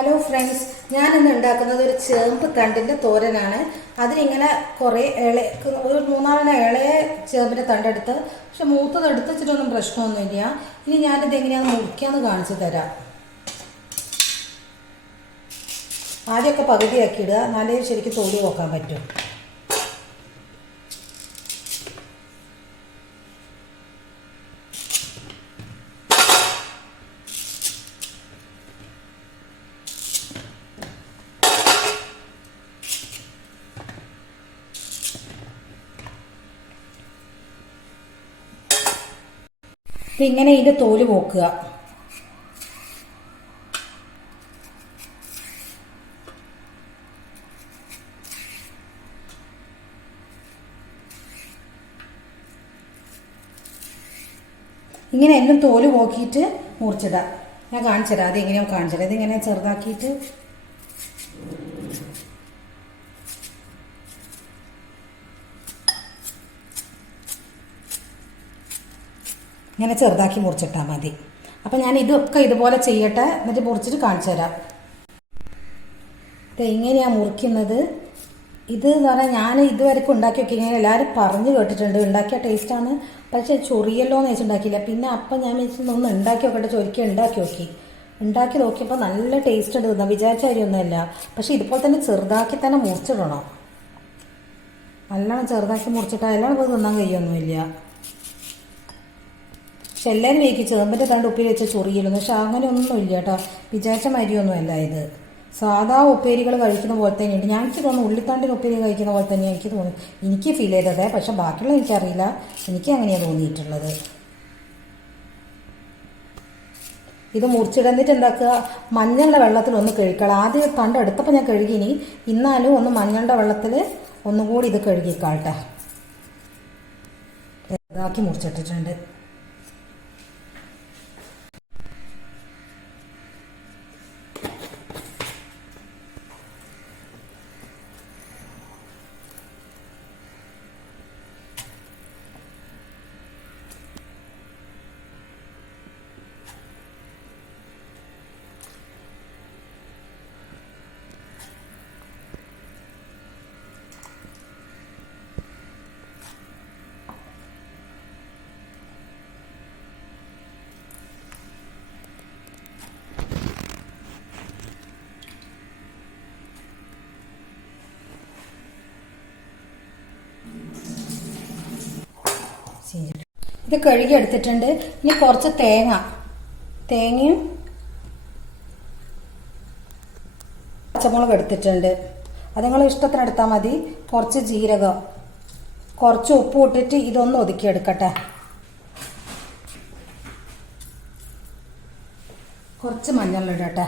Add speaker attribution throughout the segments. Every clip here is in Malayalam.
Speaker 1: ഹലോ ഫ്രണ്ട്സ് ഞാൻ ഇന്ന് ഉണ്ടാക്കുന്നത് ഒരു ചേമ്പ് തണ്ടിന്റെ തോരനാണ്. അതിനിങ്ങനെ കുറേ ഇള ഒരു മൂന്നാലെണ്ണം ഇളയ ചേമ്പിന്റെ തണ്ടെടുത്ത് പക്ഷെ മൂത്തത് എടുത്ത് വെച്ചിട്ടൊന്നും പ്രശ്നമൊന്നുമില്ല. ഇനി ഞാനിത് എങ്ങനെയാണെന്ന് മുറിക്കാന്ന് കാണിച്ചു തരാം. ആദ്യമൊക്കെ പകുതിയാക്കി ഇടുക. എന്നാലേ ശരിക്കും തോടി നോക്കാൻ പറ്റും. ഇങ്ങനെ ഇതിന്റെ തോൽ പോക്കുക. ഇങ്ങനെ എല്ലാം തോൽ പോക്കിയിട്ട് മുറിച്ചിടാം ഞാൻ കാണിച്ചു തരാം അത് എങ്ങനെയാണ് കാണിച്ചു തരാം ഇതിങ്ങനെ ചെറുതാക്കിയിട്ട് ഇങ്ങനെ ചെറുതാക്കി മുറിച്ചിട്ടാൽ മതി. അപ്പം ഞാൻ ഇതൊക്കെ ഇതുപോലെ ചെയ്യട്ടെ? എന്നിട്ട് മുറിച്ചിട്ട് കാണിച്ചു തരാം. ഇത് എങ്ങനെയാണ് മുറിക്കുന്നത്. ഇത് എന്ന് പറഞ്ഞാൽ ഞാൻ ഇതുവരെക്കും ഉണ്ടാക്കി നോക്കി ഇങ്ങനെ എല്ലാവരും പറഞ്ഞു കേട്ടിട്ടുണ്ട്. ഉണ്ടാക്കിയ ടേസ്റ്റാണ് പക്ഷേ ചൊറിയല്ലോ എന്ന് വെച്ചുണ്ടാക്കിയില്ല പിന്നെ അപ്പം ഞാൻ വെച്ചിട്ട് ഒന്ന് ഉണ്ടാക്കി നോക്കട്ടെ ചൊരിക്കുക ഉണ്ടാക്കി നോക്കി. ഉണ്ടാക്കി നോക്കിയപ്പോൾ നല്ല ടേസ്റ്റ് ഉണ്ട് തന്നെ വിചാരിച്ച കാര്യമൊന്നുമില്ല. പക്ഷേ ഇതുപോലെ തന്നെ ചെറുതാക്കി തന്നെ മുറിച്ചിടണം. നല്ലോണം ചെറുതാക്കി മുറിച്ചിട്ടാൽ എല്ലാം നമുക്ക് തിന്നാൻ കഴിയൊന്നുമില്ല. പക്ഷെ എല്ലാവരും വയ്ക്കും ചേമ്പിന്റെ തണ്ട് ഉപ്പേരി വെച്ച ചൊറിയല്ലോ പക്ഷെ അങ്ങനെ ഒന്നുമില്ല കേട്ടോ. വിചാരിച്ച മരിയൊന്നുമല്ല ഇത്. സാധാ ഉപ്പേരികൾ കഴിക്കുന്ന പോലെ തന്നെയുണ്ട്. ഞാൻ എനിക്ക് തോന്നുന്നു ഉള്ളിത്താണ്ടിന് ഉപ്പേരി കഴിക്കുന്ന പോലെ തന്നെയാണ് എനിക്ക് തോന്നി എനിക്ക് ഫീൽ ചെയ്തത്. പക്ഷെ ബാക്കിയുള്ള എനിക്കറിയില്ല. എനിക്ക് അങ്ങനെയാണ് തോന്നിയിട്ടുള്ളത്. ഇത് മുറിച്ചിടന്നിട്ട് എന്താക്കുക? മഞ്ഞളുടെ വെള്ളത്തിൽ ഒന്ന് കഴുകണം ആദ്യം തണ്ട് എടുത്തപ്പോൾ ഞാൻ കഴുകിനി ഇന്നാലും ഒന്ന് മഞ്ഞളുടെ വെള്ളത്തിൽ ഒന്നുകൂടി ഇത് കഴുകിക്കാട്ടെ ഇതാക്കി മുറിച്ചിട്ടിട്ടുണ്ട്. ഇത് കഴുകി എടുത്തിട്ടുണ്ട്. ഇനി കുറച്ച് തേങ്ങ. തേങ്ങയും പച്ചമുളക് എടുത്തിട്ടുണ്ട്. അത് നിങ്ങൾ ഇഷ്ടത്തിന് എടുത്താൽ മതി. കുറച്ച് ജീരകം. കുറച്ച് ഉപ്പ് ഇട്ടിട്ട് ഇതൊന്ന് ഒതുക്കിയെടുക്കട്ടെ കുറച്ച് മഞ്ഞളിടട്ടെ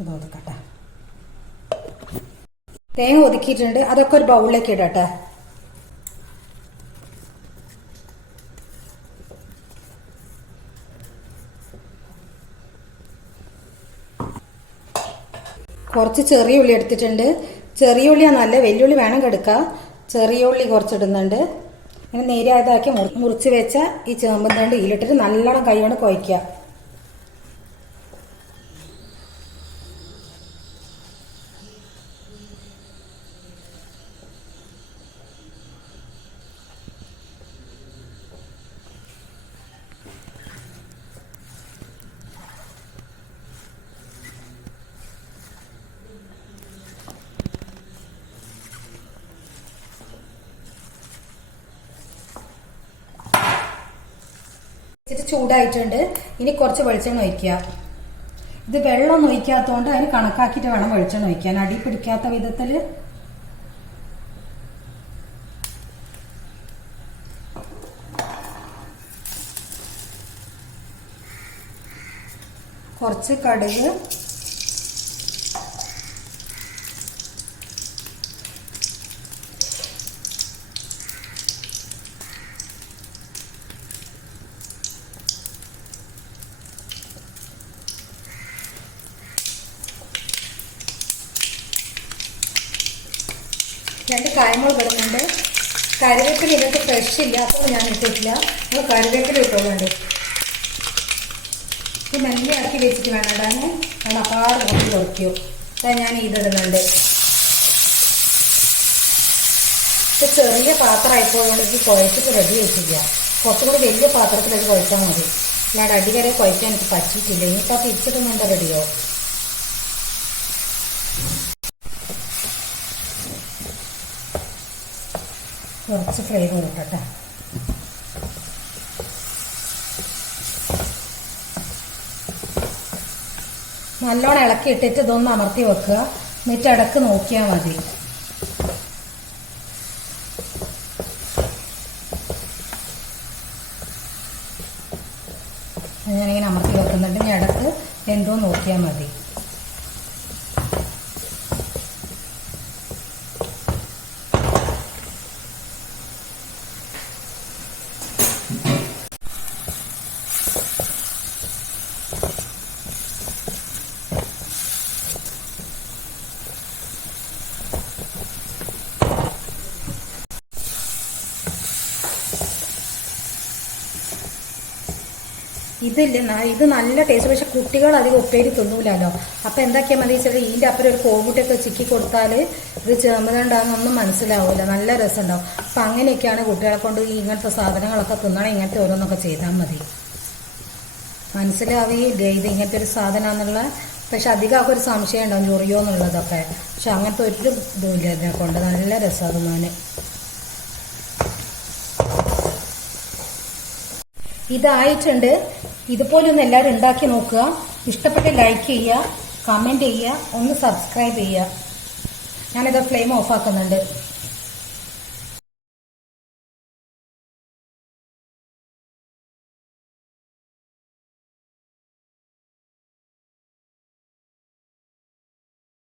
Speaker 1: ഇത് ഒതുക്കട്ടെ. തേങ്ങ ഒതുക്കിയിട്ടുണ്ട്. അതൊക്കെ ഒരു ബൗളിലേക്ക് ഇടട്ടെ കുറച്ച് ചെറിയ ഉള്ളി എടുത്തിട്ടുണ്ട്. ചെറിയ ഉള്ളിയാണ് നല്ല വെല്ലുള്ളി വേണം കെടുക്കുക ചെറിയ ഉള്ളി കുറച്ചിടുന്നുണ്ട്. അങ്ങനെ നേരിയതാക്കി മുറിച്ച് വെച്ച ഈ ചേമ്പും തണ്ട് നല്ലോണം കൈ കൊണ്ട് കുഴയ്ക്കുക ചൂടായിട്ടുണ്ട്. ഇനി കുറച്ച് വെളിച്ചെണ്ണ ഒഴിക്കുക. ഇത് വെള്ളം ഒഴിക്കാത്തതുകൊണ്ട് അതിന് കണക്കാക്കിയിട്ട് വേണം വെളിച്ചെണ്ണ ഒഴിക്കാൻ. അടി പിടിക്കാത്ത വിധത്തിൽ കുറച്ച് കടുക്. രണ്ട് കായമുളക് ഇടുന്നുണ്ട് കറിവേപ്പില ഇതൊക്കെ ഫ്രഷ് ഇല്ല അപ്പോൾ ഞാൻ ഇട്ടിട്ടില്ല. നമ്മൾ കറിവേപ്പില ഇട്ടോളുണ്ട്. ഇത് മെല്ലെ ഇറക്കി വെച്ചിട്ട് വേണം. കാരണം അപ്പാട് കുറച്ച് കുറയ്ക്കൂ അതാ ഞാൻ ഇതിടുന്നുണ്ട് ഇത് ചെറിയ പാത്രമായപ്പോഴുകൊണ്ട് ഇത് കുഴച്ചിട്ട് റെഡി വെച്ചില്ല കുറച്ചുകൂടി വലിയ പാത്രത്തിലേക്ക് കുഴച്ചാൽ മതി. ഞാൻ അടി വരെ കുഴക്കാൻ എനിക്ക് പറ്റിയിട്ടില്ല. ഇനിയിപ്പോൾ തിരിച്ചിടുന്നുണ്ട് റെഡിയോ കുറച്ച് ഫ്രൈ കൊടുക്കട്ടെ നല്ലോണം ഇളക്കി ഇട്ടിട്ട് ഇതൊന്ന് അമർത്തി വെക്കുക. എന്നിട്ട് ഇടയ്ക്ക് നോക്കിയാൽ മതി. ഞാനിങ്ങനെ അമർത്തി വെക്കുന്നുണ്ട്. ഞാൻ ഇടയ്ക്ക് എന്തോ നോക്കിയാൽ മതി. ഇതില്ല ഇത് നല്ല ടേസ്റ്റ് പക്ഷെ കുട്ടികൾ അധികം ഉപ്പേരി തിന്നൂലല്ലോ അപ്പം എന്താക്കിയാൽ മതി വെച്ചാൽ ഇതിന്റെ അപ്പുറം ഒരു കോവിട്ടൊക്കെ ചിക്കി കൊടുത്താൽ ഇത് ചേമ്പതുണ്ടാകുന്നൊന്നും മനസ്സിലാവില്ല നല്ല രസമുണ്ടാവും അപ്പം അങ്ങനെയൊക്കെയാണ് കുട്ടികളെ കൊണ്ട് ഇങ്ങനത്തെ സാധനങ്ങളൊക്കെ തിന്നണം ഇങ്ങനത്തെ ഓരോന്നൊക്കെ ചെയ്താൽ മതി. മനസ്സിലാവുകയില്ല ഇത് ഇങ്ങനത്തെ ഒരു സാധനമാണെന്നുള്ള പക്ഷെ അധികം ഒരു സംശയം ഉണ്ടാവും ചൊറിയോ എന്നുള്ളതൊക്കെ. പക്ഷെ അങ്ങനത്തെ ഒരു ഇതുമില്ല ഇതിനെ കൊണ്ട്. നല്ല രസമാണ് തിന്നാൻ ഇതായിട്ടുണ്ട് ഇതുപോലെ ഒന്ന് എല്ലാവരും ഉണ്ടാക്കി നോക്കുക. ഇഷ്ടപ്പെട്ട ലൈക്ക് ചെയ്യുക കമന്റ് ചെയ്യുക ഒന്ന് സബ്സ്ക്രൈബ് ചെയ്യുക. ഞാനിത് ഫ്ലെയിം ഓഫ് ആക്കുന്നുണ്ട്.